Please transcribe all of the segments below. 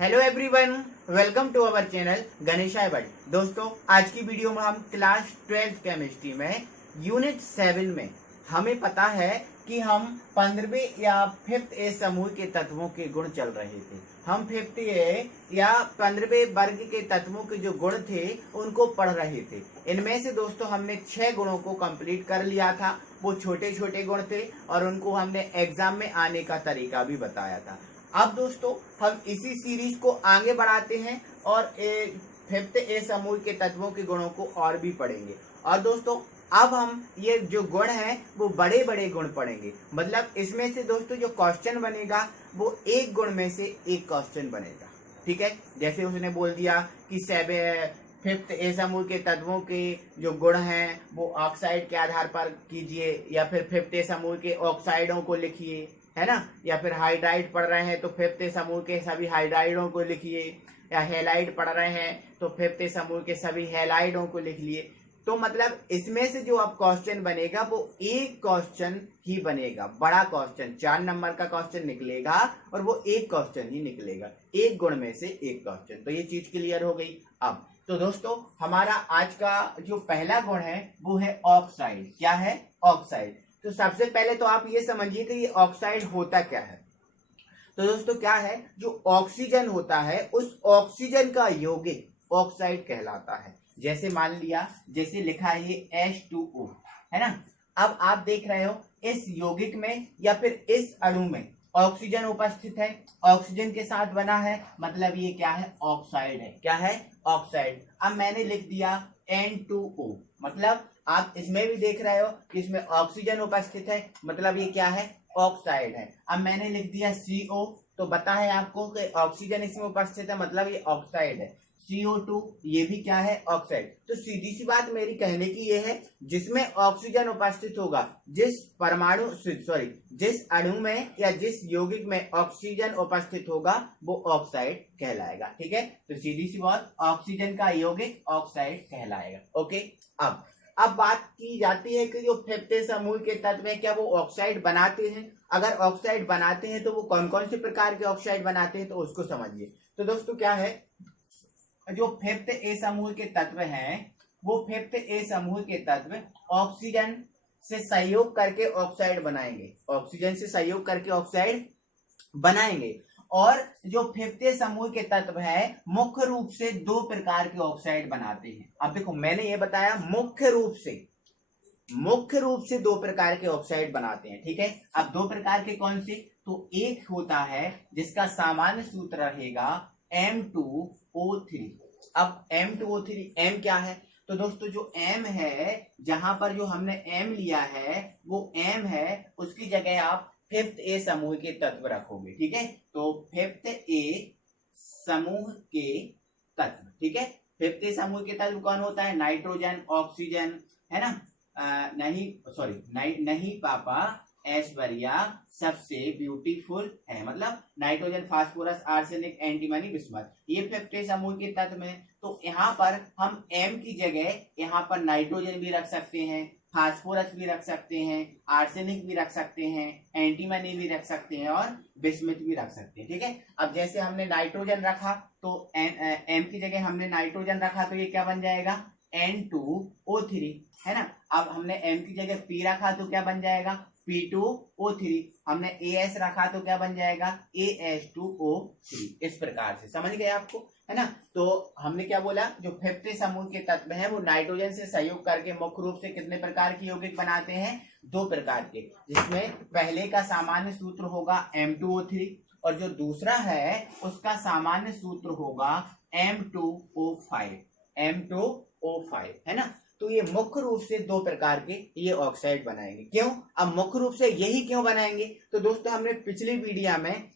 Hello everyone, welcome to our channel Ganeshaya world. दोस्तों, आज की वीडियो में हम क्लास 12th केमिस्ट्री में यूनिट 7 में हमें पता है कि हम 15वें या 5th ए समूह के तत्वों के गुण चल रहे थे। हम 5th ए या 15वें वर्ग के तत्वों के जो गुण थे उनको पढ़ रहे थे। इनमें से दोस्तों हमने 6 गुणों को कंप्लीट कर लिया था। वो छोटे छोटे गुण थे और उनको हमने एग्जाम में आने का तरीका भी बताया था। अब दोस्तों हम इसी सीरीज को आगे बढ़ाते हैं और 5th ए समूह के तत्वों के गुणों को और भी पढ़ेंगे। और दोस्तों अब हम ये जो गुण हैं वो बड़े बड़े गुण पढ़ेंगे। मतलब इसमें से दोस्तों जो क्वेश्चन बनेगा वो एक गुण में से एक क्वेश्चन बनेगा। ठीक है, जैसे उसने बोल दिया कि 5th ए समूह के तत्वों के जो गुण हैं वो ऑक्साइड के आधार पर कीजिए, या फिर 5th ए समूह के ऑक्साइडों को लिखिए, है ना। या फिर हाइड्राइड पढ़ रहे हैं तो 5th ए समूह के सभी हाइड्राइडों को लिखिए, या हेलाइड पढ़ रहे हैं तो 5th ए समूह के सभी हेलाइडों को लिख लिए। तो मतलब इसमें से जो अब क्वेश्चन बनेगा वो एक क्वेश्चन ही बनेगा, बड़ा क्वेश्चन 4 नंबर का क्वेश्चन निकलेगा और वो एक क्वेश्चन ही निकलेगा, एक गुण में से एक क्वेश्चन। तो ये चीज क्लियर हो गई। अब तो दोस्तों हमारा आज का जो पहला गुण है वो है ऑक्साइड। क्या है? ऑक्साइड। तो सबसे पहले तो आप ये समझिए कि ये ऑक्साइड होता क्या है। तो दोस्तों क्या है, जो ऑक्सीजन होता है उस ऑक्सीजन का यौगिक ऑक्साइड कहलाता है। जैसे मान लिया, जैसे लिखा है ये H2O, है ना। अब आप देख रहे हो इस यौगिक में या फिर इस अणु में ऑक्सीजन उपस्थित है, ऑक्सीजन के साथ बना है, मतलब ये क्या है? ऑक्साइड है। क्या है? ऑक्साइड। अब मैंने लिख दिया N2O, मतलब आप इसमें भी देख रहे हो कि इसमें ऑक्सीजन उपस्थित है, मतलब ये क्या है? ऑक्साइड है। अब मैंने लिख दिया CO, तो पता है आपको कि ऑक्सीजन इसमें उपस्थित है, मतलब ये ऑक्साइड है। CO2 ये भी क्या है? ऑक्साइड। तो सीधी सी बात मेरी कहने की ये है, जिसमें ऑक्सीजन उपस्थित होगा, जिस अणु में या जिस यौगिक में ऑक्सीजन उपस्थित होगा वो ऑक्साइड कहलाएगा। ठीक है, तो सीधी सी बात, ऑक्सीजन का यौगिक ऑक्साइड कहलाएगा। ओके। अब बात की जाती है कि जो 5th ए समूह के तत्व हैं क्या वो ऑक्साइड बनाते हैं? अगर ऑक्साइड बनाते हैं तो वो कौन कौन से प्रकार के ऑक्साइड बनाते हैं, तो उसको समझिए। तो दोस्तों क्या है, जो 5th ए समूह के तत्व हैं वो 5th ए समूह के तत्व ऑक्सीजन से सहयोग करके ऑक्साइड बनाएंगे, ऑक्सीजन से सहयोग करके ऑक्साइड बनाएंगे। और जो 5th ए समूह के तत्व है मुख्य रूप से 2 प्रकार के ऑक्साइड बनाते हैं। अब देखो मैंने ये बताया मुख्य रूप से 2 प्रकार के ऑक्साइड बनाते हैं। ठीक है, अब 2 प्रकार के कौन से? तो एक होता है जिसका सामान्य सूत्र रहेगा M2O3। अब M2O3, M क्या है? तो दोस्तों जो M है, जहां पर जो हमने M लिया है वो M है, उसकी जगह आप 5th ए समूह के तत्व रखोगे। ठीक है, तो 5th ए समूह के तत्व। ठीक है, 5th ए समूह के तत्व कौन होता है? नाइट्रोजन, ऑक्सीजन, है ना। नहीं पापा ऐश्वर्या सबसे ब्यूटीफुल है, मतलब nitrogen, phosphorus, arsenic, antimony, bismuth, ये 5th ए समूह के तत्व हैं। तो यहाँ पर हम M की जगह यहाँ पर नाइट्रोजन भी रख सकते हैं, फास्फोरस भी रख सकते हैं, आर्सेनिक भी रख सकते हैं, एंटीमनी भी रख सकते हैं और बिस्मथ भी रख सकते हैं। ठीक है, अब जैसे हमने नाइट्रोजन रखा तो M की जगह हमने नाइट्रोजन रखा तो ये क्या बन जाएगा? N2O3, है ना। अब हमने M की जगह P रखा तो क्या बन जाएगा? P2O3। हमने AS रखा तो क्या बन जाएगा? AS2O3। इस प्रकार से समझ गए आपको, है ना। तो हमने क्या बोला, जो 5th ए समूह के तत्व हैं वो नाइट्रोजन से सहयोग करके मुख्य रूप से कितने प्रकार के यौगिक बनाते हैं? 2 प्रकार के, जिसमें पहले का सामान्य सूत्र होगा M2O3 और जो दूसरा है उसका सामान्य सूत्र होगा M2O5, है ना। तो ये मुख्य रूप से 2 प्रकार के ये ऑक्साइड बनाएंगे। क्यों? अब मुख्य रूप से यही क्यों बनाएंगे? तो दोस्तों हमने पिछली वीडियो में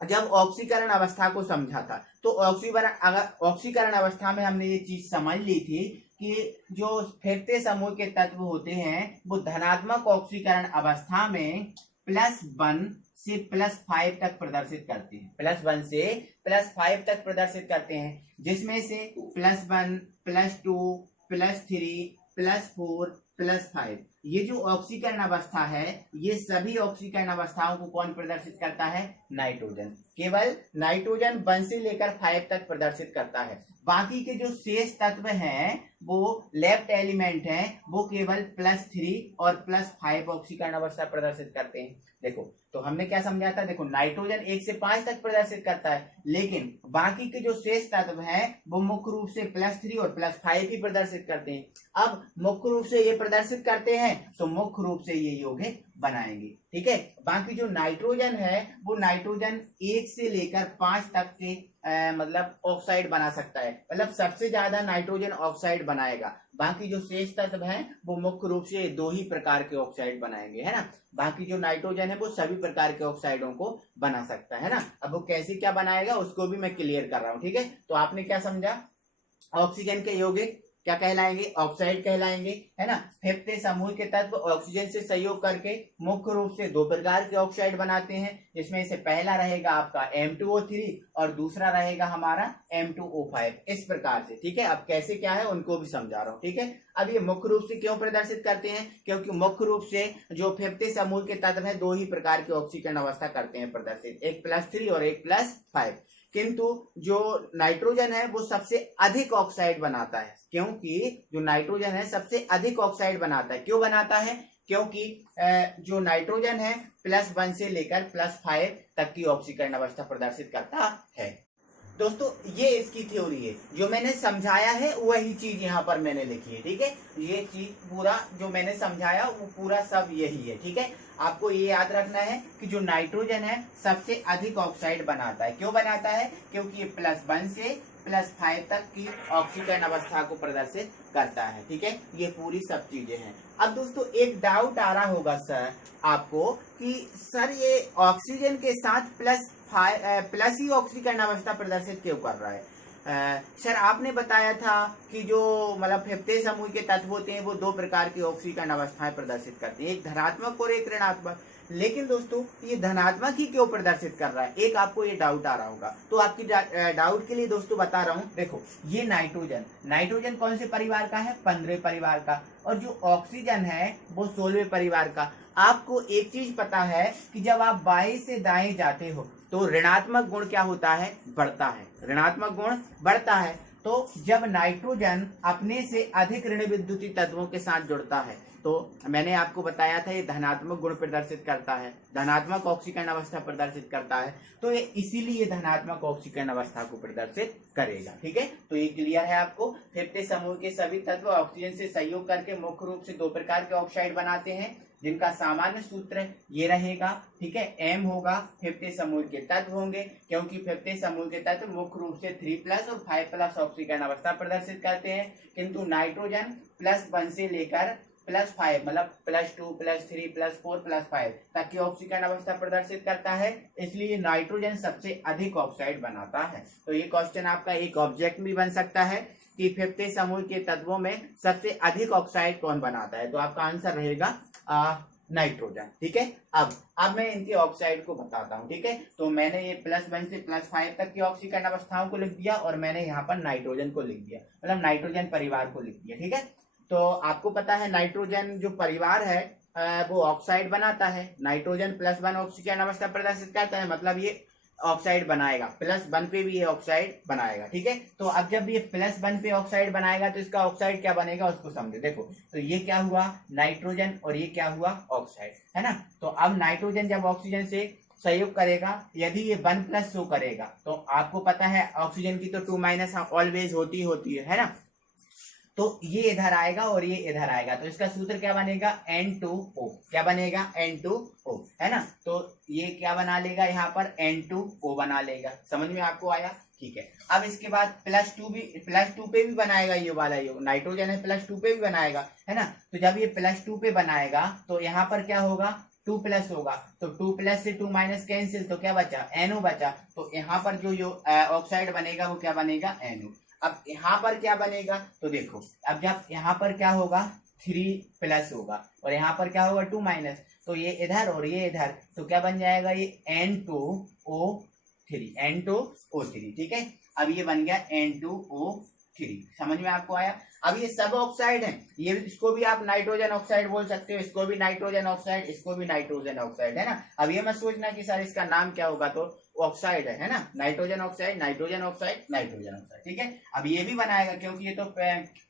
जब ऑक्सीकरण अवस्था को समझा था तो ऑक्सीकरण अवस्था में हमने ये चीज समझ ली थी कि जो 5th ए समूह के तत्व होते हैं वो धनात्मक ऑक्सीकरण अवस्था में +1 से +5 तक प्रदर्शित करते हैं, +1 से +5 तक प्रदर्शित करते हैं, जिसमें से +1, +2, +3, +4+5। ये जो ऑक्सीकरण अवस्था है, ये सभी ऑक्सीकरण अवस्थाओं को कौन प्रदर्शित करता है? नाइट्रोजन। केवल नाइट्रोजन 1 से लेकर 5 तक प्रदर्शित करता है। बाकी के जो शेष तत्व हैं, वो लेफ्ट एलिमेंट हैं, वो केवल +3 और +5 ऑक्सीकरण अवस्था प्रदर्शित करते हैं। देखो, तो हमने क्या समझा था? देखो, नाइट्रोजन 1 से 5 तक प्रदर्शित करता है, लेकिन बाकी के जो शेष तत्व हैं वो मुख्य रूप से +3 और +5 ही प्रदर्शित करते हैं। अब मुख्य रूप से ये प्रदर्शित करते हैं तो मुख्य रूप से ये यौगिक बनाएंगे। ठीक है। बाकी जो नाइट्रोजन है, वो नाइट्रोजन 1 से लेकर 5 तक के मतलब ऑक्साइड बना सकता है, मतलब सबसे ज्यादा नाइट्रोजन ऑक्साइड बनाएगा। बाकी जो शेष तत्व हैं वो मुख्य रूप से 2 ही प्रकार के ऑक्साइड बनाएंगे, है ना। बाकी जो नाइट्रोजन है वो सभी प्रकार के ऑक्साइडों को बना सकता है ना। अब वो कैसे क्या बनाएगा उसको भी मैं क्लियर कर रहा हूं। ठीक है। तो आपने क्या समझा? ऑक्सीजन के यौगिक क्या कहलाएंगे? ऑक्साइड कहलाएंगे, है ना। फिफ्थ समूह के तत्व ऑक्सीजन से सहयोग करके मुख्य रूप से 2 प्रकार के ऑक्साइड बनाते हैं, जिसमें से पहला रहेगा आपका M2O3 और दूसरा रहेगा हमारा M2O5, इस प्रकार से। ठीक है। अब कैसे क्या है उनको भी समझा रहा हूँ। ठीक है। अब ये मुख्य रूप से क्यों प्रदर्शित करते हैं? क्योंकि मुख्य रूप से जो फिफ्थ समूह के तत्व है 2 ही प्रकार के ऑक्सीकरण अवस्था करते हैं प्रदर्शित, एक +3 और एक +5। किंतु जो नाइट्रोजन है वो सबसे अधिक ऑक्साइड बनाता है, क्योंकि जो नाइट्रोजन है सबसे अधिक ऑक्साइड बनाता है। क्यों बनाता है? क्योंकि जो नाइट्रोजन है +1 से लेकर +5 तक की ऑक्सीकरण अवस्था प्रदर्शित करता है। दोस्तों, ये इसकी थ्योरी है। जो मैंने समझाया है वही चीज यहाँ पर मैंने लिखी है। ठीक है। ये चीज पूरा जो मैंने समझाया वो पूरा सब यही है। ठीक है। आपको ये याद रखना है कि जो नाइट्रोजन है सबसे अधिक ऑक्साइड बनाता है। क्यों बनाता है? क्योंकि ये +1 से +5 तक की ऑक्सीकरण अवस्था को प्रदर्शित करता है। ठीक है। ये पूरी सब चीजें हैं। अब दोस्तों, एक डाउट आ रहा होगा सर आपको कि सर ये ऑक्सीजन के साथ प्लस ही ऑक्सीकरण अवस्था प्रदर्शित क्यों कर रहा है? सर आपने बताया था कि जो मतलब फिफ्थ समूह के तत्व होते हैं वो 2 प्रकार की ऑक्सीकरण अवस्थाएं प्रदर्शित करते हैं, एक धनात्मक और एक ऋणात्मक। लेकिन दोस्तों, ये धनात्मक ही क्यों प्रदर्शित कर रहा है? एक आपको ये डाउट आ रहा होगा, तो आपकी डाउट के लिए दोस्तों बता रहा हूँ। देखो, ये नाइट्रोजन कौन से परिवार का है? 15वें परिवार का। और जो ऑक्सीजन है वो 16वें परिवार का। आपको एक चीज पता है कि जब आप बाएं से दाएं जाते हो तो ऋणात्मक गुण क्या होता है? बढ़ता है। ऋणात्मक गुण बढ़ता है। तो जब नाइट्रोजन अपने से अधिक ऋण विद्युतीय तत्वों के साथ जुड़ता है तो मैंने आपको बताया था ये धनात्मक गुण प्रदर्शित करता है, धनात्मक ऑक्सीकरण अवस्था प्रदर्शित करता है। तो ये इसीलिए धनात्मक ऑक्सीकरण अवस्था को प्रदर्शित करेगा। ठीक है। तो ये क्लियर है आपको। फिफ्थ समूह के सभी तत्व ऑक्सीजन से सहयोग करके मुख्य रूप से 2 प्रकार के ऑक्साइड बनाते हैं, जिनका सामान्य सूत्र ये रहेगा। ठीक है। M होगा, फिफ्थ समूह के तत्व होंगे, क्योंकि फिफ्थ समूह के तत्व मुख्य रूप से 3+ और 5+ ऑक्सीकरण अवस्था प्रदर्शित करते हैं, किंतु नाइट्रोजन +1 से लेकर +5 मतलब +2 +3 +4 +5 तक की ऑक्सीकरण अवस्था प्रदर्शित करता है। इसलिए नाइट्रोजन सबसे अधिक ऑक्साइड बनाता है। तो ये क्वेश्चन आपका एक ऑब्जेक्ट भी बन सकता है कि फिफ्थ समूह के तत्वों में सबसे अधिक ऑक्साइड कौन बनाता है? तो आपका आंसर रहेगा नाइट्रोजन। ठीक है। अब मैं इनके ऑक्साइड को बताता हूँ। ठीक है। तो मैंने ये +1 से +5 तक की ऑक्सीकरण अवस्थाओं को लिख दिया और मैंने यहाँ पर नाइट्रोजन को लिख दिया, मतलब नाइट्रोजन परिवार को लिख दिया। ठीक है। तो आपको पता है नाइट्रोजन जो परिवार है वो ऑक्साइड बनाता है। नाइट्रोजन +1 ऑक्सीकरण अवस्था प्रदर्शित करता है, मतलब ये ऑक्साइड बनाएगा। +1 पे भी ये ऑक्साइड बनाएगा। ठीक है। तो अब जब ये +1 पे ऑक्साइड बनाएगा तो इसका ऑक्साइड क्या बनेगा उसको समझो। देखो, तो ये क्या हुआ? नाइट्रोजन, और ये क्या हुआ? ऑक्साइड, है ना। तो अब नाइट्रोजन जब ऑक्सीजन से सहयोग करेगा, यदि ये 1+ शो करेगा तो आपको पता है ऑक्सीजन की तो 2- ऑलवेज होती है ना। तो ये इधर आएगा और ये इधर आएगा, तो इसका सूत्र क्या बनेगा? N2O। क्या बनेगा? N2O, है ना। तो ये क्या बना लेगा? यहाँ पर N2O बना लेगा। समझ में आपको आया? ठीक है। अब इसके बाद +2 पे भी बनाएगा। ये वाला ये नाइट्रोजन है +2 पे भी बनाएगा, है ना। तो जब ये +2 पे बनाएगा तो यहाँ पर क्या होगा? 2+ होगा। तो 2+ से 2- कैंसिल, तो क्या बचा? NO बचा। तो यहाँ पर जो ऑक्साइड बनेगा वो क्या बनेगा? NO। अब यहाँ पर क्या बनेगा? तो देखो, अब जब यहाँ पर क्या होगा? 3+ होगा और यहाँ पर क्या होगा? 2-, तो ये इधर और ये इधर, तो क्या बन जाएगा? ये N2O3। ठीक है। अब ये बन गया N2O3। समझ में आपको आया। अब ये सब ऑक्साइड है, ये इसको भी आप नाइट्रोजन ऑक्साइड बोल सकते हो, इसको भी नाइट्रोजन ऑक्साइड, इसको भी नाइट्रोजन ऑक्साइड, है ना। अब ये मत सोचना कि सर इसका नाम क्या होगा, तो ऑक्साइड है ना, nitrogen oxide, nitrogen oxide, nitrogen oxide, ठीक है। अब ये भी बनाएगा क्योंकि ये तो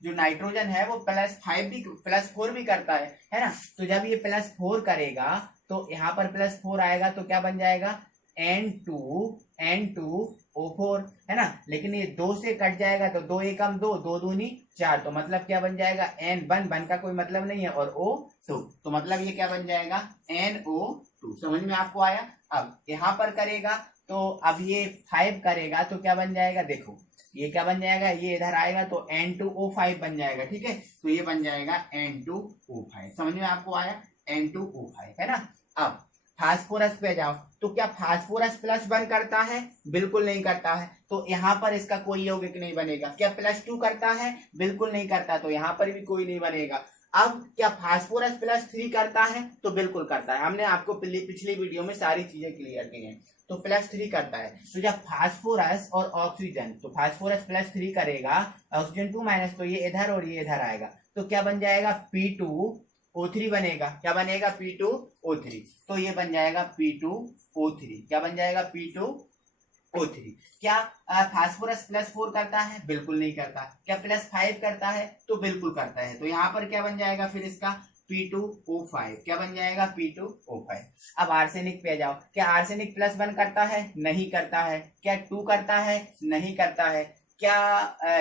जो नाइट्रोजन है वो +5 भी +4 भी करता है ना। तो जब ये +4 करेगा तो यहाँ पर +4 आएगा तो क्या बन जाएगा, N2O4, है ना। लेकिन ये 2 से कट जाएगा तो 2 एकम 2, 2 दूनी 4, तो मतलब क्या बन जाएगा, N1 का कोई मतलब नहीं है, और O2, तो मतलब ये क्या बन जाएगा, NO2। समझ में आपको आया। अब यहाँ पर करेगा तो अब ये 5 करेगा तो क्या बन जाएगा, देखो ये क्या बन जाएगा, ये इधर आएगा तो N2O5 बन जाएगा, ठीक है। तो ये बन जाएगा N2O5, समझ में आपको आया, N2O5, है ना। अब फास्फोरस पे जाओ तो क्या फास्फोरस +1 करता है, बिल्कुल नहीं करता है, तो यहाँ पर इसका कोई यौगिक नहीं बनेगा। क्या +2 करता है, बिल्कुल नहीं करता, तो यहाँ पर भी कोई नहीं बनेगा। अब क्या फास्फोरस +3 करता है, तो बिल्कुल करता है, हमने आपको पिछली वीडियो में सारी चीजें क्लियर की हैं। तो +3 करता है, तो जब फास्फोरस और ऑक्सीजन, तो फास्फोरस +3 करेगा, ऑक्सीजन 2- तो ये इधर और ये इधर आएगा, तो क्या बन जाएगा, P2O3 बनेगा। क्या बनेगा, P2O3, तो ये बन जाएगा P2O3। क्या बन जाएगा, P2O3। क्या फास्फोरस +4 करता है, बिल्कुल नहीं करता। क्या +5 करता है, तो बिल्कुल करता है, तो यहाँ पर क्या बन जाएगा फिर इसका, P2O5। क्या बन जाएगा, P2O5। अब आर्सेनिक पे जाओ, क्या आर्सेनिक +1 करता है, नहीं करता है। क्या 2 करता है, नहीं करता है। क्या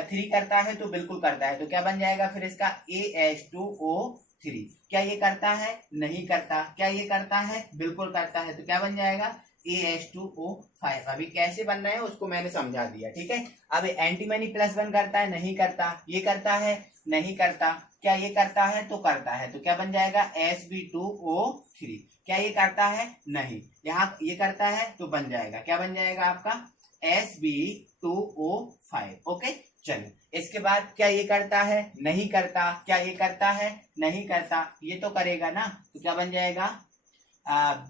3 करता है, तो बिल्कुल करता है, तो क्या बन जाएगा फिर इसका, AH2O3। क्या ये करता है, नहीं करता। क्या ये करता है, बिल्कुल करता है, तो क्या बन जाएगा, AH2O5। अभी कैसे बन रहे हैं उसको मैंने समझा दिया, ठीक है। अब एंटीमनी +1 करता है, नहीं करता। ये करता है, नहीं करता। क्या ये करता है, तो करता है, तो क्या बन जाएगा, Sb2O3। क्या ये करता है, नहीं। यहाँ ये करता है तो बन जाएगा, क्या बन जाएगा आपका, Sb2O5। ओके, चलिए इसके बाद क्या ये करता है, नहीं करता। क्या ये करता है, नहीं करता। ये तो करेगा ना, तो क्या बन जाएगा,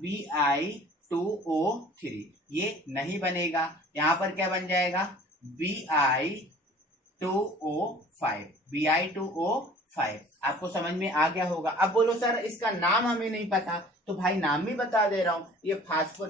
Bi2O3। ये नहीं बनेगा, यहाँ पर क्या बन जाएगा, Bi2O5। Bi2O5 आपको समझ में आ गया होगा। अब बोलो सर इसका नाम हमें नहीं पता, तो भाई नाम भी बता दे रहा हूं, ये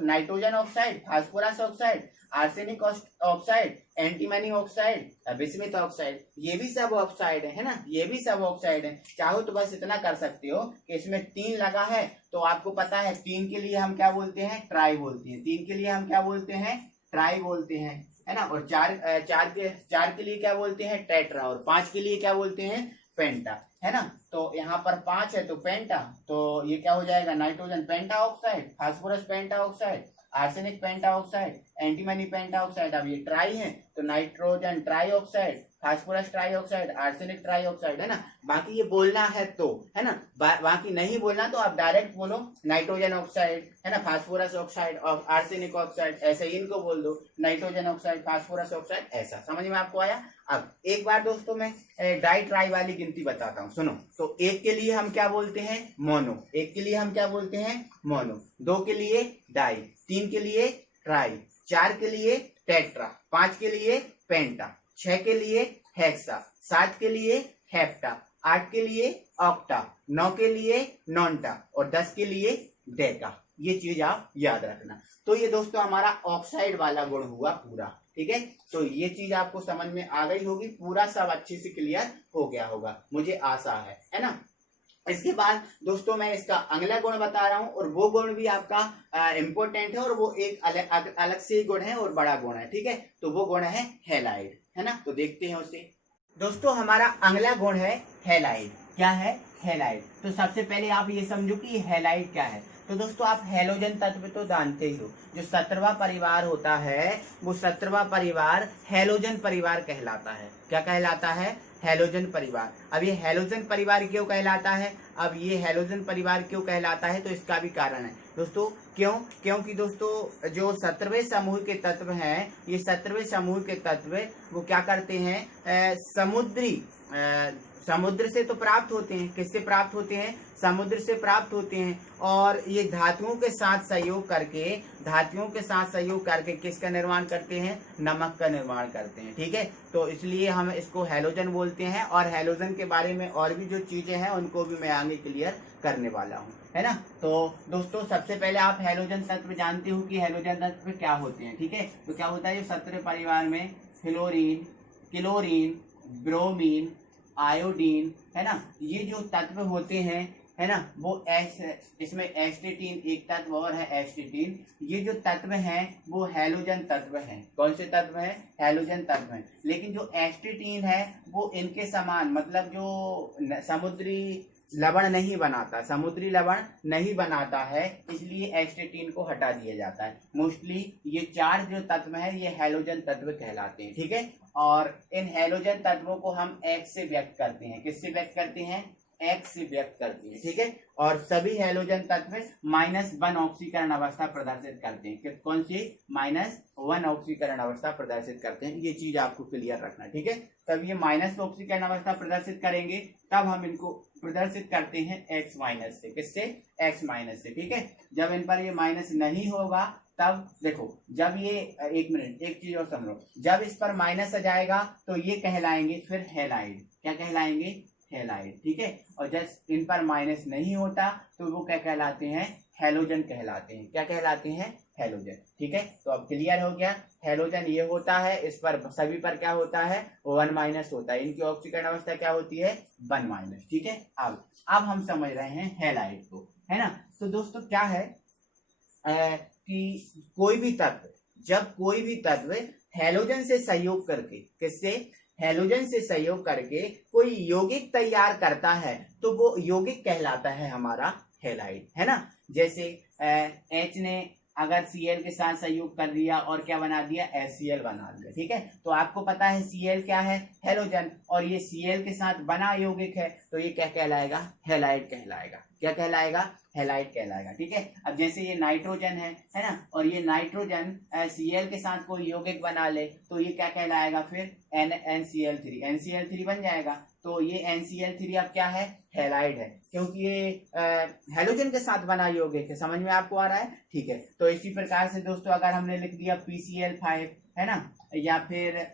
nitrogen oxide, phosphorus oxide, arsenic oxide, antimony oxide, bismuth oxide, ये भी सब ऑक्साइड है ना, ये भी सब ऑक्साइड है। चाहो तो बस इतना कर सकते हो कि इसमें 3 लगा है, तो आपको पता है 3 के लिए हम क्या बोलते हैं, ट्राई बोलते हैं। 3 के लिए हम क्या बोलते हैं, ट्राई बोलते हैं, है ना। और 4 के लिए क्या बोलते हैं, टेट्रा, और 5 के लिए क्या बोलते हैं, पेंटा, है ना। तो यहाँ पर 5 है तो पेंटा, तो ये क्या हो जाएगा, नाइट्रोजन पेंटा ऑक्साइड, फास्फोरस पेंटा ऑक्साइड, आर्सेनिक पेंटा ऑक्साइड, एंटीमनी पेंटा ऑक्साइड। अब ये ट्राई है तो nitrogen try oxide, phosphorus try oxide, arsenic try oxide, है ना। बाकी ये बोलना है तो, है ना, बाकी नहीं बोलना तो आप डायरेक्ट बोलो नाइट्रोजन ऑक्साइड, है ना, फास्फोरस ऑक्साइड और आर्सेनिक ऑक्साइड, ऐसे ही इनको बोल दो, नाइट्रोजन ऑक्साइड, फास्फोरस ऑक्साइड, ऐसा। समझ में आपको आया। अब एक बार दोस्तों मैं डाई ट्राई वाली गिनती बताता हूँ, सुनो। तो 1 के लिए हम क्या बोलते हैं, मोनो। 1 के लिए हम क्या बोलते हैं, मोनो। 2 के लिए डाई, 3 के लिए ट्राई, 4 के लिए टेट्रा, 5 के लिए पेंटा, 6 के लिए हेक्सा, 7 के लिए हेप्टा, 8 के लिए ऑक्टा, 9 के लिए नॉन्टा और 10 के लिए डेका। ये चीज आप याद रखना। तो ये दोस्तों हमारा ऑक्साइड वाला गुण हुआ पूरा, ठीक है। तो ये चीज आपको समझ में आ गई होगी, पूरा सब अच्छे से क्लियर हो गया होगा, मुझे आशा है ना। इसके बाद दोस्तों मैं इसका अगला गुण बता रहा हूं, और वो गुण भी आपका इंपॉर्टेंट है, और वो एक अलग से गुण है और बड़ा गुण है, ठीक है। तो वो गुण है हैलाइड, है ना। तो देखते हैं उसे। दोस्तों हमारा अगला गुण है हैलाइड। क्या है, हैलाइड। तो सबसे पहले आप ये समझो कि हैलाइड क्या है। तो दोस्तों आप हैलोजन तत्व तो जानते ही हो, जो 17वां परिवार होता है वो 17वां परिवार हैलोजन परिवार कहलाता है। क्या कहलाता है, हैलोजन परिवार। अब ये हैलोजन परिवार क्यों कहलाता है, अब ये हैलोजन परिवार क्यों कहलाता है, तो इसका भी कारण है दोस्तों। क्योंकि दोस्तों जो 17वें समूह के तत्व हैं, ये 17वें समूह के तत्व वो क्या करते हैं, समुद्र से तो प्राप्त होते हैं। किससे प्राप्त होते हैं? समुद्र से प्राप्त होते हैं। और ये धातुओं के साथ सहयोग करके किसका निर्माण करते हैं? नमक का निर्माण करते हैं। ठीक है, तो इसलिए हम इसको हैलोजन बोलते हैं। और हैलोजन के बारे में और भी जो चीजें हैं उनको भी मैं आगे क्लियर करने वाला हूँ, है ना। तो दोस्तों सबसे पहले आप हैलोजन तत्व जानते हो कि हैलोजन तत्व क्या होते हैं। ठीक है, तो क्या होता है, जो सत्र परिवार में फ्लोरीन, क्लोरीन, ब्रोमीन, आयोडीन, है ना, ये जो तत्व होते हैं, है ना, वो इसमें एस्टेटीन एक तत्व और है एस्टेटीन। ये जो तत्व हैं वो हैलोजन तत्व हैं। कौन से तत्व हैं? हैलोजन तत्व हैं। लेकिन जो एस्टेटीन है वो इनके समान, मतलब जो समुद्री लवण नहीं बनाता है, इसलिए एस्टेटीन को हटा दिया जाता है। मोस्टली ये चार जो तत्व हैं ये हैलोजन तत्व कहलाते हैं। ठीक है, और इन हैलोजन तत्वों को हम एक्स से व्यक्त करते हैं। किससे व्यक्त करते हैं? एक्स से व्यक्त करते हैं। ठीक है, और सभी हैलोजन तत्व -1 ऑक्सीकरण अवस्था प्रदर्शित करते हैं। कौन सी? -1 ऑक्सीकरण अवस्था प्रदर्शित करते हैं। ये चीज आपको क्लियर रखना है। ठीक है, तब ये माइनस ऑक्सीकरण अवस्था प्रदर्शित करेंगे, तब हम इनको प्रदर्शित करते हैं X- से। किससे? X- से। ठीक है, जब इन पर ये माइनस नहीं होगा तब देखो, जब ये एक चीज और समझो, जब इस पर माइनस आ जाएगा तो ये कहलाएंगे फिर हैलाइड। क्या कहलाएंगे? हैलाइड। ठीक है, और जब इन पर माइनस नहीं होता तो वो क्या कहलाते हैं? हैलोजन कहलाते हैं। क्या कहलाते हैं? हैलोजन। ठीक है, तो अब क्लियर हो गया। हैलोजन ये होता है, इस पर सभी पर क्या होता है? 1- होता है। इनकी ऑक्सीकरण अवस्था क्या होती है? 1-। ठीक है, अब हम समझ रहे हैं हैलाइड को, है ना। तो दोस्तों क्या है कि कोई भी तत्व हैलोजन से सहयोग करके, किससे? हैलोजन से सहयोग करके कोई यौगिक तैयार करता है तो वो यौगिक कहलाता है हमारा हैलाइड, है ना। जैसे H ने अगर Cl के साथ सहयोग कर दिया और क्या बना दिया? HCl बना दिया। ठीक है, तो आपको पता है Cl क्या है? हैलोजन। और ये Cl के साथ बना यौगिक है, तो ये क्या कहलाएगा? हैलाइड कहलाएगा। क्या कहलाएगा? हैलाइड कहलाएगा। ठीक है, अब जैसे ये नाइट्रोजन है ना, और ये नाइट्रोजन Cl के साथ कोई यौगिक बना ले तो ये क्या कहलाएगा? फिर NCl3 बन जाएगा। तो ये NCl3 अब क्या है? हैलाइड है, क्योंकि ये हैलोजन के साथ बना यौगिक है। समझ में आपको आ रहा है? ठीक है, तो इसी प्रकार से दोस्तों अगर हमने लिख दिया PCl5, है ना, या फिर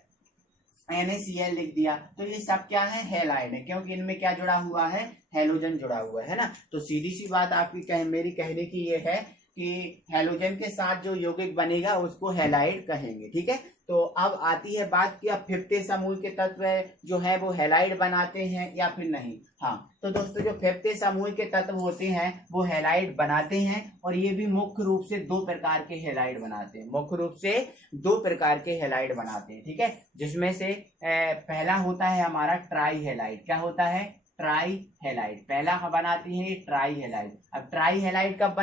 NaCl लिख दिया, तो ये सब क्या है? हैलाइड है, क्योंकि इनमें क्या जुड़ा हुआ है? हैलोजन जुड़ा हुआ है ना। तो सीधी सी बात आपकी मेरी कहने की ये है कि हैलोजन के साथ जो यौगिक बनेगा उसको हैलाइड कहेंगे। ठीक है, तो अब आती है बात कि अब 5th समूह के तत्व जो है वो हैलाइड बनाते हैं या फिर नहीं। हाँ, तो दोस्तों जो 5th समूह के तत्व होते हैं वो हैलाइड बनाते हैं, और ये भी मुख्य रूप से 2 प्रकार के हैलाइड बनाते हैं। ठीक है, जिसमें से पहला होता है हमारा ट्राई हैलाइड। क्या होता है? ट्राई हैलाइड पहला बनाते हैं ट्राई हैलाइड। अब ट्राई हैलाइड कब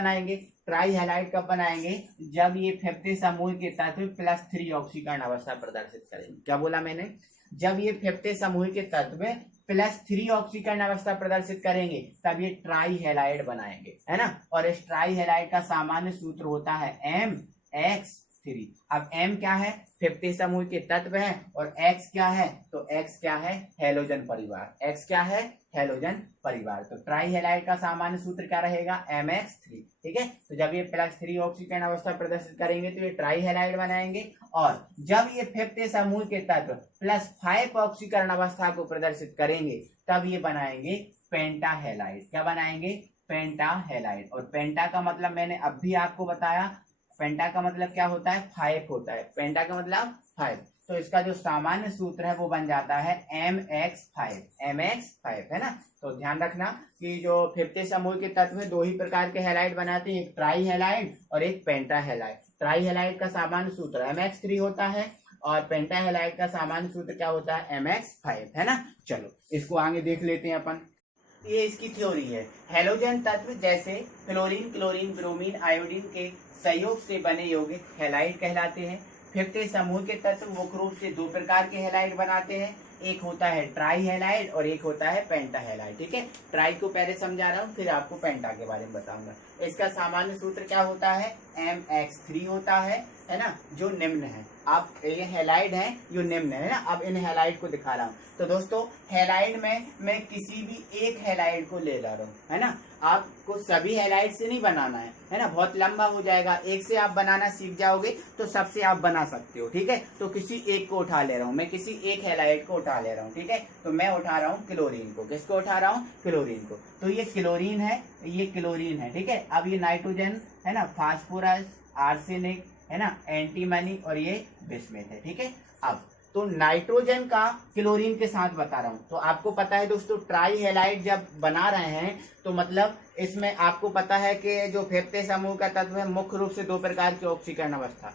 बनाएंगे? जब ये 5th समूह के तत्व +3 ऑक्सीकरण अवस्था प्रदर्शित करेंगे। क्या बोला मैंने? जब ये 5th समूह के तत्व +3 ऑक्सीकरण अवस्था प्रदर्शित करेंगे तब ये ट्राई हैलाइड बनाएंगे, है ना। और इस ट्राई हैलाइड का सामान्य सूत्र होता है MX3। अब M क्या है? 5th समूह के तत्व है, और X क्या है? तो X क्या है? हैलोजन परिवार। तो ट्राई हैलाइड का सामान्य सूत्र क्या रहेगा? MX3। ठीक है, तो जब ये +3 ऑक्सीकरण अवस्था प्रदर्शित करेंगे तो ये ट्राई हैलाइड बनाएंगे, और जब ये 5th समूह के तत्व +5 ऑक्सीकरण अवस्था को प्रदर्शित करेंगे तब ये बनाएंगे पेंटा हैलाइड। क्या बनाएंगे? पेंटा हैलाइड। और पेंटा का मतलब मैंने अब भी आपको बताया, पेंटा का मतलब क्या होता है? 5 होता है। पेंटा का मतलब 5। तो इसका जो सामान्य सूत्र है वो बन जाता है MX5, है ना। तो ध्यान रखना कि जो 5th समूह के तत्व 2 ही प्रकार के हैलाइड बनाते हैं, एक ट्राई हैलाइड और एक पेंटा हैलाइड। ट्राई हैलाइड का सामान्य सूत्र MX3 होता है, और पेंटा हैलाइड का सामान्य सूत्र क्या होता है? MX5, है ना। चलो इसको आगे देख लेते हैं अपन। ये इसकी थ्योरी है। हैलोजन तत्व जैसे क्लोरीन, क्लोरीन, ब्रोमीन, आयोडीन के संयोग से बने यौगिक हैलाइड कहलाते हैं। 5th समूह के तत्व मुख्य रूप से 2 प्रकार के हैलाइड बनाते हैं, एक होता है ट्राई हैलाइड और एक होता है पेंटा हैलाइड। ठीक है, ट्राई को पहले समझा रहा हूँ, फिर आपको पेंटा के बारे में बताऊंगा। इसका सामान्य सूत्र क्या होता है? MX3 होता है है ना, जो निम्न है। आप ये हैलाइड है जो निम्न है ना। अब इन हैलाइड को दिखा रहा हूँ। तो दोस्तों हैलाइड में मैं किसी भी एक हैलाइड को ले ला रहा हूँ, है ना। आपको सभी हैलाइड से नहीं बनाना है ना, बहुत लंबा हो जाएगा। एक से आप बनाना सीख जाओगे तो सबसे आप बना सकते हो, ठीक है। तो किसी एक को उठा ले रहा हूँ मैं, किसी एक हैलाइड को उठा ले रहा हूँ, ठीक है। तो मैं उठा रहा हूँ क्लोरीन को। किसको उठा रहा हूँ? क्लोरीन को। तो ये क्लोरीन है, ये क्लोरीन है, ठीक है। अब ये नाइट्रोजन है ना, फास्फोरस, आर्सेनिक है ना, एंटीमनी और ये बिस्मथ है, ठीक है। अब तो नाइट्रोजन का क्लोरीन के साथ बता रहा हूं। तो आपको पता है दोस्तों, ट्राई हैलाइड जब बना रहे हैं तो मतलब इसमें आपको पता है कि जो फिफ्थ समूह का तत्व है मुख्य रूप से 2 प्रकार की ऑक्सीकरण अवस्था,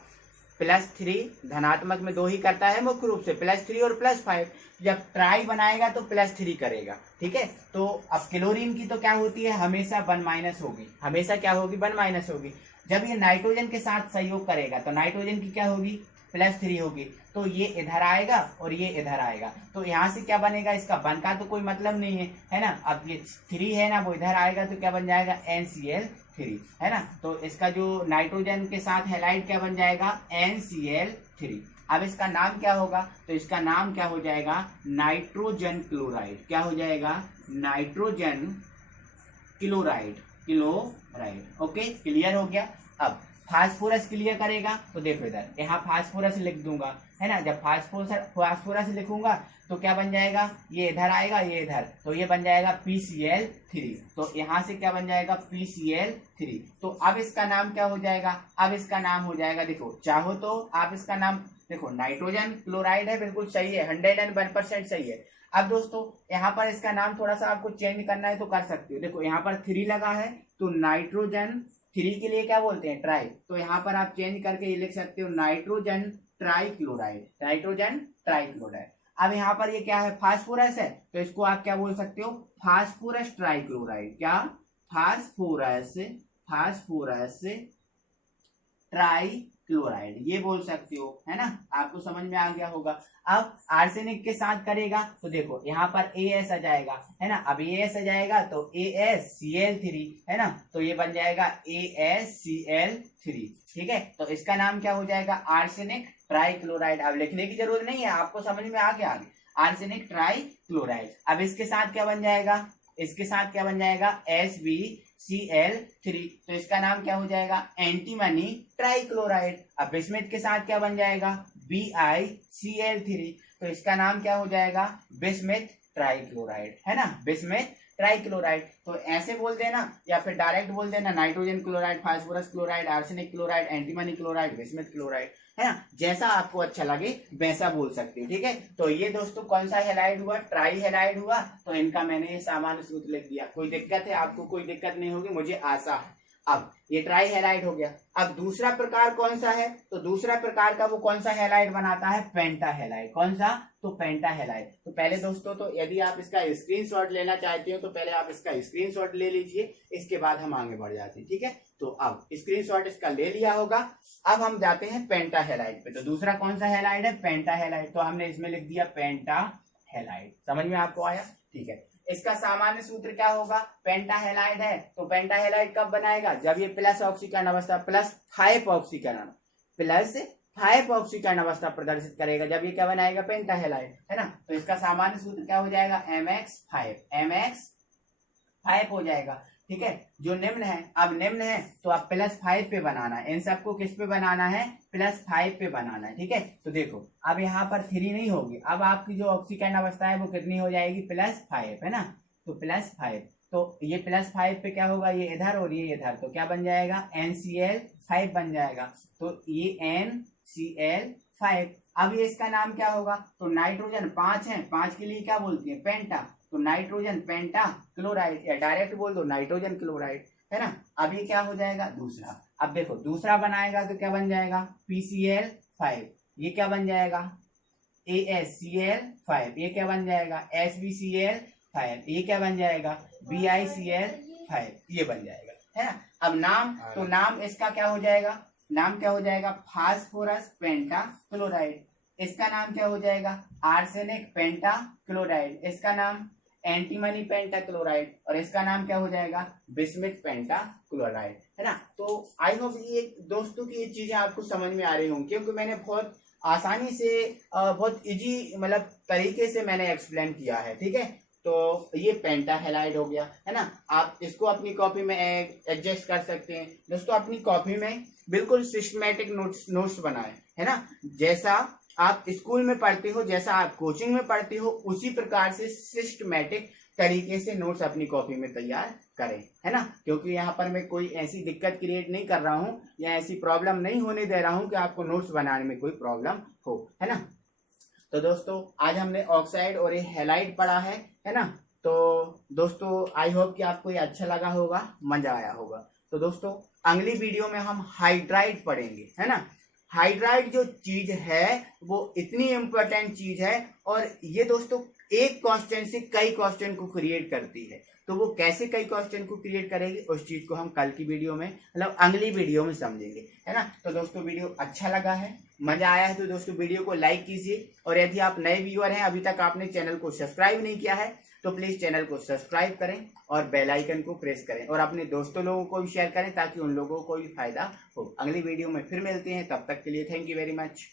+3 धनात्मक में 2 ही करता है मुख्य रूप से, +3 और +5। जब ट्राई बनाएगा तो +3 करेगा, ठीक है। तो अब क्लोरीन की तो क्या होती है, हमेशा 1- होगी, हमेशा क्या होगी, 1- होगी। जब ये नाइट्रोजन के साथ सहयोग करेगा तो नाइट्रोजन की क्या होगी, +3 होगी। तो ये इधर आएगा और ये इधर आएगा, तो यहाँ से क्या बनेगा, इसका 1 का तो कोई मतलब नहीं है ना। अब ये 3 है ना, वो इधर आएगा तो क्या बन जाएगा, NCl3, है ना। तो इसका जो नाइट्रोजन के साथ हैलाइड क्या बन जाएगा, NCl3। अब इसका नाम क्या होगा, तो इसका नाम क्या हो जाएगा, नाइट्रोजन क्लोराइड। क्या हो जाएगा, nitrogen chloride, chloride. Okay, clear हो गया। अब फास्फोरस क्लियर करेगा तो देखो इधर, यहाँ फास्फोरस लिख दूंगा, है ना। जब फास्फोरस लिखूंगा तो क्या बन जाएगा, ये इधर आएगा, ये इधर, तो ये बन जाएगा PCl3। तो यहाँ से क्या बन जाएगा, PCl3। तो अब इसका नाम क्या हो जाएगा, अब इसका नाम हो जाएगा, देखो चाहो तो आप इसका नाम देखो, नाइट्रोजन क्लोराइड है, बिल्कुल सही है, 101% सही है। अब दोस्तों यहाँ पर इसका नाम थोड़ा सा आपको चेंज करना है तो कर सकते हो। देखो यहाँ पर 3 लगा है, तो नाइट्रोजन 3 के लिए क्या बोलते हैं, ट्राई। तो यहाँ पर आप चेंज करके ये लिख सकते हो, नाइट्रोजन ट्राइक्लोराइड, नाइट्रोजन ट्राइक्लोराइड। अब यहाँ पर ये क्या है, फास्फोरस है, तो इसको आप क्या बोल सकते हो, फास्फोरस ट्राइक्लोराइड। क्या, फास्फोरस, फास्फोरस ट्राइक्लोराइड, ये बोल सकते हो, है ना। आपको समझ में आ गया होगा। अब आर्सेनिक के साथ करेगा तो देखो यहाँ पर AS आ जाएगा, है ना। अब AS आ जाएगा तो AsCl3, है ना। तो ये बन जाएगा AsCl3, ठीक है। तो इसका नाम क्या हो जाएगा, आर्सेनिक ट्राइक्लोराइड। अब लिखने की जरूरत नहीं है, आपको समझ में आ गया आगे, आर्सेनिक ट्राइक्लोराइड। अब इसके साथ क्या बन जाएगा, इसके साथ क्या बन जाएगा, SbCl3। तो इसका नाम क्या हो जाएगा, एंटीमनी ट्राइक्लोराइड। अब बिस्मथ के साथ क्या बन जाएगा, BiCl3। तो इसका नाम क्या हो जाएगा, बिस्मथ ट्राइक्लोराइड, है ना, बिस्मथ ट्राइक्लोराइड। तो ऐसे बोल देना या फिर डायरेक्ट बोल देना, nitrogen chloride, phosphorus chloride, arsenic chloride, antimony chloride, bismuth chloride, है ना। जैसा आपको अच्छा लगे वैसा बोल सकते हो, ठीक है। तो ये दोस्तों कौन सा हैलाइड हुआ, ट्राई हैलाइड हुआ। तो इनका मैंने ये सामान्य सूत्र लिख दिया। कोई दिक्कत है आपको, कोई दिक्कत नहीं होगी, मुझे आशा है। अब ये ट्राई हैलाइड हो गया। अब दूसरा प्रकार कौन सा है, तो दूसरा प्रकार का वो कौन सा हैलाइड बनाता है, पेंटा हैलाइड। कौन सा, तो पेंटा हैलाइड। तो पहले दोस्तों, तो यदि आप इसका स्क्रीनशॉट लेना चाहते हो तो पहले आप इसका स्क्रीनशॉट ले लीजिए, इसके बाद हम आगे बढ़ जाते हैं, ठीक है। तो अब स्क्रीनशॉट इसका ले लिया होगा। अब हम जाते हैं पेंटा हैलाइड पे। तो दूसरा कौन सा हैलाइड है, पेंटा हैलाइड। तो हमने इसमें लिख दिया पेंटा हैलाइड। समझ में आपको आया, ठीक है। इसका सामान्य सूत्र क्या होगा, पेंटा हैलाइड है तो पेंटा हैलाइड कब बनाएगा, जब ये प्लस ऑक्सीकरण अवस्था, +5 ऑक्सीकरण, +5 ऑक्सीकरण अवस्था प्रदर्शित करेगा, जब ये क्या बनाएगा, पेंटा हैलाइड, है ना। तो इसका सामान्य सूत्र क्या हो जाएगा, MX5 हो जाएगा, ठीक है। जो निम्न है, अब निम्न है तो अब +5 पे बनाना है, इन सबको किस पे बनाना है, +5 पे बनाना है, ठीक है। तो देखो अब यहाँ पर 3 नहीं होगी, अब आपकी जो ऑक्सीकरण अवस्था है वो कितनी हो जाएगी, +5, है ना। तो +5, तो ये +5 पे क्या होगा, ये इधर और ये इधर, तो क्या बन जाएगा, NCl5 बन जाएगा। तो ये NCl5। अब ये इसका नाम क्या होगा, तो नाइट्रोजन 5 है, 5 के लिए क्या बोलती है, पेंटा। तो नाइट्रोजन पेंटा क्लोराइड, या डायरेक्ट बोल दो नाइट्रोजन क्लोराइड, है ना। अब ये क्या हो जाएगा, दूसरा। अब देखो दूसरा बनाएगा तो क्या बन जाएगा, PCl5। ये क्या बन जाएगा, AsCl5। ये क्या बन जाएगा, SbCl5। ये क्या बन जाएगा, BiCl5। ये बन जाएगा, है ना। अब नाम, तो नाम इसका क्या हो जाएगा, नाम क्या हो जाएगा, फास्फोरस पेंटा क्लोराइड। इसका नाम क्या हो जाएगा, आर्सेनिक पेंटा क्लोराइड। इसका नाम एंटीमनी पेंटाक्लोराइड, और इसका नाम क्या हो जाएगा, बिस्मिथ पेंटाक्लोराइड, है ना। तो आई होप ये दोस्तों की ये चीजें आपको समझ में आ रही होंगी, क्योंकि मैंने बहुत आसानी से बहुत इजी मतलब तरीके से मैंने एक्सप्लेन किया है, ठीक है। तो ये पेंटाहेलाइड हो गया, है ना। आप इसको अपनी कॉपी में एडजस्ट कर सकते हैं दोस्तों। अपनी कॉपी में बिल्कुल सिस्टमेटिक नोट्स बनाए, है ना। जैसा आप स्कूल में पढ़ते हो, जैसा आप कोचिंग में पढ़ते हो, उसी प्रकार से सिस्टमेटिक तरीके से नोट्स अपनी कॉपी में तैयार करें, है ना। क्योंकि यहाँ पर मैं कोई ऐसी दिक्कत क्रिएट नहीं कर रहा हूँ या ऐसी प्रॉब्लम नहीं होने दे रहा हूँ कि आपको नोट्स बनाने में कोई प्रॉब्लम हो, है ना। तो दोस्तों आज हमने ऑक्साइड और ये हैलाइड पढ़ा है ना। तो दोस्तों आई होप कि आपको ये अच्छा लगा होगा, मजा आया होगा। तो दोस्तों अगली वीडियो में हम हाइड्राइड पढ़ेंगे, है ना। हाइड्राइड जो चीज है वो इतनी इंपॉर्टेंट चीज है, और ये दोस्तों एक क्वेश्चन से कई क्वेश्चन को क्रिएट करती है। तो वो कैसे कई क्वेश्चन को क्रिएट करेगी, उस चीज को हम कल की वीडियो में मतलब अगली वीडियो में समझेंगे, है ना। तो दोस्तों वीडियो अच्छा लगा है, मजा आया है, तो दोस्तों वीडियो को लाइक कीजिए, और यदि आप नए व्यूअर हैं, अभी तक आपने चैनल को सब्सक्राइब नहीं किया है, तो प्लीज चैनल को सब्सक्राइब करें और बेल आइकन को प्रेस करें, और अपने दोस्तों लोगों को भी शेयर करें ताकि उन लोगों को भी फायदा हो। अगली वीडियो में फिर मिलते हैं, तब तक के लिए थैंक यू वेरी मच।